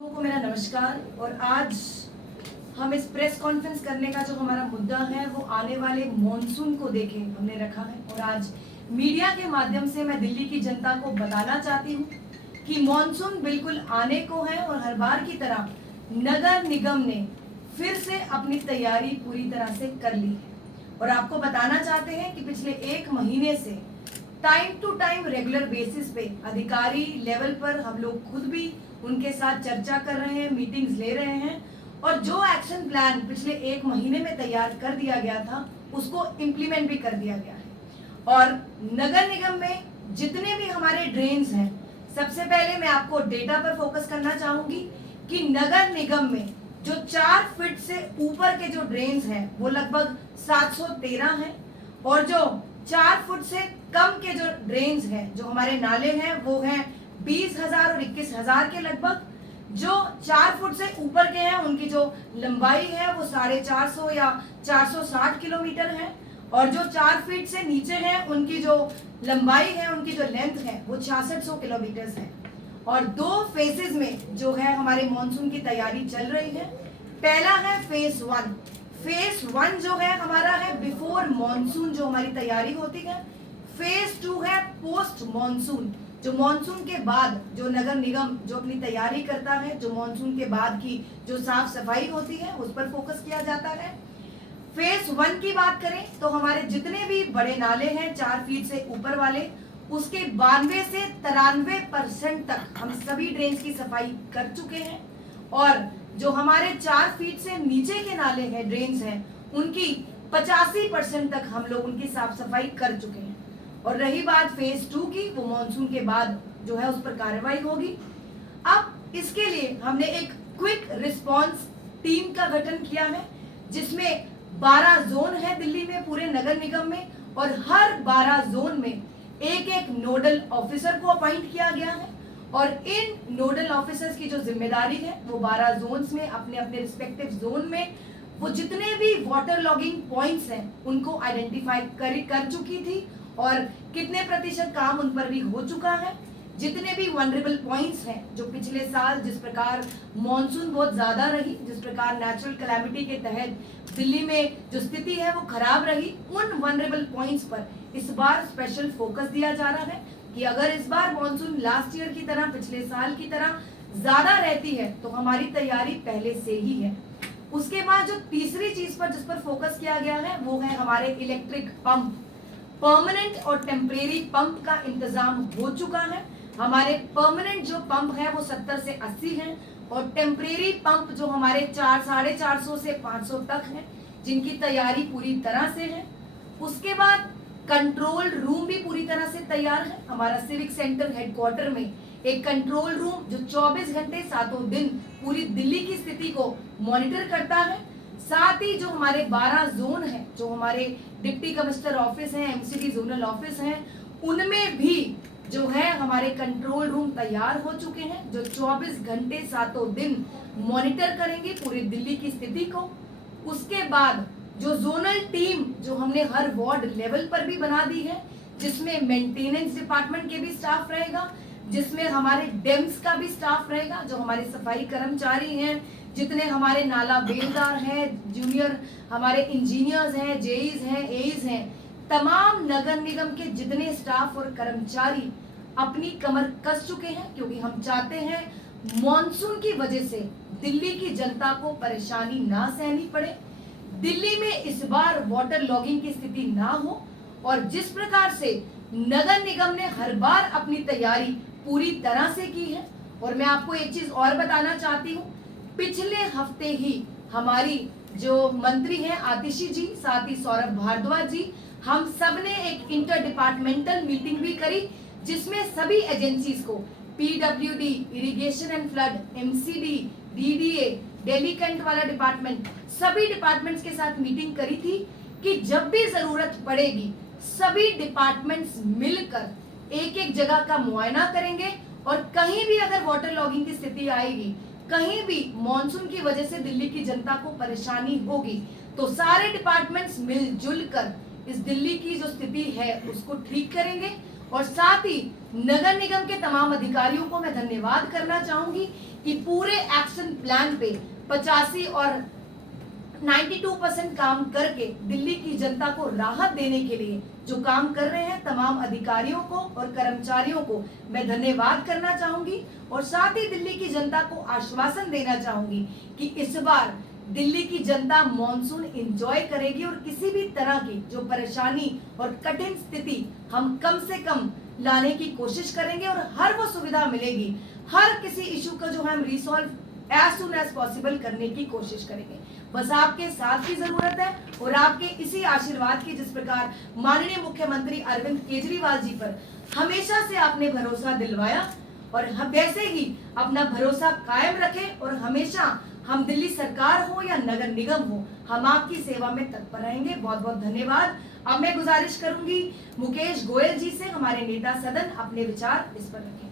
लोगों को मेरा नमस्कार। और आज हम इस प्रेस कॉन्फ्रेंस करने का जो हमारा मुद्दा है वो आने वाले मॉनसून को देखे हमने रखा है। और आज मीडिया के माध्यम से मैं दिल्ली की जनता को बताना चाहती हूँ कि मॉनसून बिल्कुल आने को है और हर बार की तरह नगर निगम ने फिर से अपनी तैयारी पूरी तरह से कर ली है। और आपको बताना चाहते हैं कि पिछले 1 महीने से time to time regular basis पे अधिकारी लेवल पर हम लोग खुद भी उनके साथ चर्चा कर रहे हैं, मीटिंग्स ले रहे हैं और जो एक्शन प्लान पिछले 1 महीने में तैयार कर दिया गया था उसको इम्प्लीमेंट भी कर दिया गया है। और नगर निगम में जितने भी हमारे ड्रेन्स हैं, सबसे पहले मैं आपको डेटा पर फोकस करना चाहूंगी कि नगर निगम में जो 4 फीट से ऊपर के जो ड्रेन्स हैं वो लगभग 713 हैं और जो 4 फुट से कम के जो ड्रेन्स हैं, जो हमारे नाले हैं, वो हैं 20,000 और 21,000 के लगभग। जो 4 फुट से ऊपर के हैं उनकी जो लंबाई है वो 450 या 460 किलोमीटर है और जो 4 फीट से नीचे हैं उनकी जो लंबाई है, उनकी जो लेंथ है वो 6600 किलोमीटर है। और 2 फेजेस में जो है हमारे मॉनसून की तैयारी चल रही है। पहला है फेज 1। फेज 1 जो है हमारा है बिफोर मॉनसून, जो हमारी तैयारी होती है। फेज 2 है पोस्ट मॉनसून, जो मॉनसून के बाद जो नगर निगम जो अपनी तैयारी करता है, जो मॉनसून के बाद की जो साफ सफाई होती है उस पर फोकस किया जाता है। फेज 1 की बात करें तो हमारे जितने भी बड़े नाले हैं 4 फीट से ऊपर वाले, उसके 92 से 93% तक हम सभी ड्रेन्स की सफाई कर चुके हैं। और जो हमारे 4 फीट से नीचे के नाले हैं, ड्रेन्स हैं, उनकी 85% तक हम लोग उनकी साफ सफाई कर चुके हैं। और रही बात फेज 2 की, वो मॉनसून के बाद जो है उस पर कार्रवाई होगी। अब इसके लिए हमने एक क्विक रिस्पांस टीम का गठन किया है, जिसमें 12 जोन है दिल्ली में पूरे नगर निगम में और हर 12 जोन में एक एक नोडल ऑफिसर को अपॉइंट किया गया है। और इन नोडल ऑफिसर्स की जो जिम्मेदारी है वो 12 जोन्स में अपने अपने रिस्पेक्टिव जोन में वो जितने भी वाटर लॉगिंग पॉइंट्स हैं उनको आइडेंटिफाई कर चुकी थी और कितने प्रतिशत काम उन पर भी हो चुका है। जितने भी वनरेबल पॉइंट्स हैं, जो पिछले साल जिस प्रकार मॉनसून बहुत ज्यादा रही, जिस प्रकार नेचुरल कैलामिटी के तहत दिल्ली में जो स्थिति है वो खराब रही, उन वनरेबल पॉइंट्स पर इस बार स्पेशल फोकस दिया जा रहा है कि अगर इस बार मॉनसून लास्ट ईयर की तरह, पिछले साल की तरह ज्यादा रहती है तो हमारी तैयारी पहले से ही है। उसके बाद जो तीसरी चीज पर जिस पर फोकस किया गया है वो है हमारे इलेक्ट्रिक पंप। परमानेंट और टेम्परेरी पंप का इंतजाम हो चुका है। हमारे परमानेंट जो पंप है वो 70 से 80 हैं और टेम्परेरी पंप जो हमारे 450 से 500 तक हैं, जिनकी तैयारी पूरी तरह से है। उसके बाद कंट्रोल रूम भी पूरी तरह से तैयार है। हमारा सिविक सेंटर हेडक्वार्टर में एक कंट्रोल रूम जो 24 घंटे 7 दिन पूरी दिल्ली की स्थिति को मॉनिटर करता है। साथ ही जो हमारे 12 जोन हैं, जो हमारे डिप्टी कमिश्नर ऑफिस हैं, एमसीडी जोनल ऑफिस हैं, उनमें भी जो है हमारे कंट्रोल रूम तैयार हो चुके हैं, जो 24 घंटे 7 दिन मॉनिटर करेंगे पूरी दिल्ली की स्थिति को। उसके बाद जो जोनल टीम जो हमने हर वार्ड लेवल पर भी बना दी है, जिसमें मेंटेनेंस डिपार्टमेंट के भी स्टाफ रहेगा, जिसमें हमारे डेम्स का भी स्टाफ रहेगा, जो हमारे सफाई कर्मचारी हैं, जितने हमारे नाला बेलदार हैं, जूनियर हमारे इंजीनियर्स हैं, जेईज हैं, एईज हैं, तमाम नगर निगम के जितने स्टाफ और कर्मचारी अपनी कमर कस चुके हैं, क्योंकि हम चाहते हैं मॉनसून की वजह से दिल्ली की जनता को परेशानी ना सहनी पड़े, दिल्ली में इस बार वाटर लॉगिंग की स्थिति ना हो। और जिस प्रकार से नगर निगम ने हर बार अपनी तैयारी पूरी तरह से की है। और मैं आपको एक चीज और बताना चाहती हूँ, पिछले हफ्ते ही हमारी जो मंत्री हैं आतिशी जी, साथ ही सौरभ भारद्वाज जी, हम सब ने एक इंटर डिपार्टमेंटल मीटिंग भी करी, जिसमें सभी एजेंसीज को, PWD, irrigation and flood, MCD, DDA, Delhi Cantt वाला डिपार्टमेंट, सभी डिपार्टमेंट्स के साथ मीटिंग करी थी कि जब भी जरूरत पड़ेगी सभी डिपार्टमेंट्स मिलकर एक एक जगह का मुआयना करेंगे और कहीं भी अगर वाटर लॉगिंग की स्थिति आएगी, कहीं भी मॉनसून की वजह से दिल्ली की जनता को परेशानी होगी, तो सारे डिपार्टमेंट्स मिलजुल कर इस दिल्ली की जो स्थिति है उसको ठीक करेंगे और साथ ही नगर निगम के तमाम अधिकारियों को मैं धन्यवाद करना चाहूंगी कि पूरे एक्शन प्लान पे 85 और 92% काम करके दिल्ली की जनता को राहत देने के लिए जो काम कर रहे हैं तमाम अधिकारियों को और कर्मचारियों को मैं धन्यवाद करना चाहूंगी और साथ ही दिल्ली की जनता को आश्वासन देना चाहूंगी कि इस बार दिल्ली की जनता मॉनसून एंजॉय करेगी और किसी भी तरह की जो परेशानी और कठिन स्थिति हम कम से कम लाने की कोशिश करेंगे और हर वो सुविधा मिलेगी, हर किसी इशू का जो हम resolve as soon as possible करने की कोशिश करेंगे। बस आपके साथ की जरूरत है और आपके इसी आशीर्वाद की, जिस प्रकार माननीय मुख्यमंत्री अरविंद केजरीवाल जी पर हमेशा से आपने भरोसा दिलवाया और हम वैसे ही अपना भरोसा कायम रखें और हमेशा हम दिल्ली सरकार हो या नगर निगम हो, हम आपकी सेवा में तत्पर रहेंगे। बहुत बहुत धन्यवाद। अब मैं गुजारिश करूंगी मुकेश गोयल जी से, हमारे नेता सदन, अपने विचार इस पर रखें।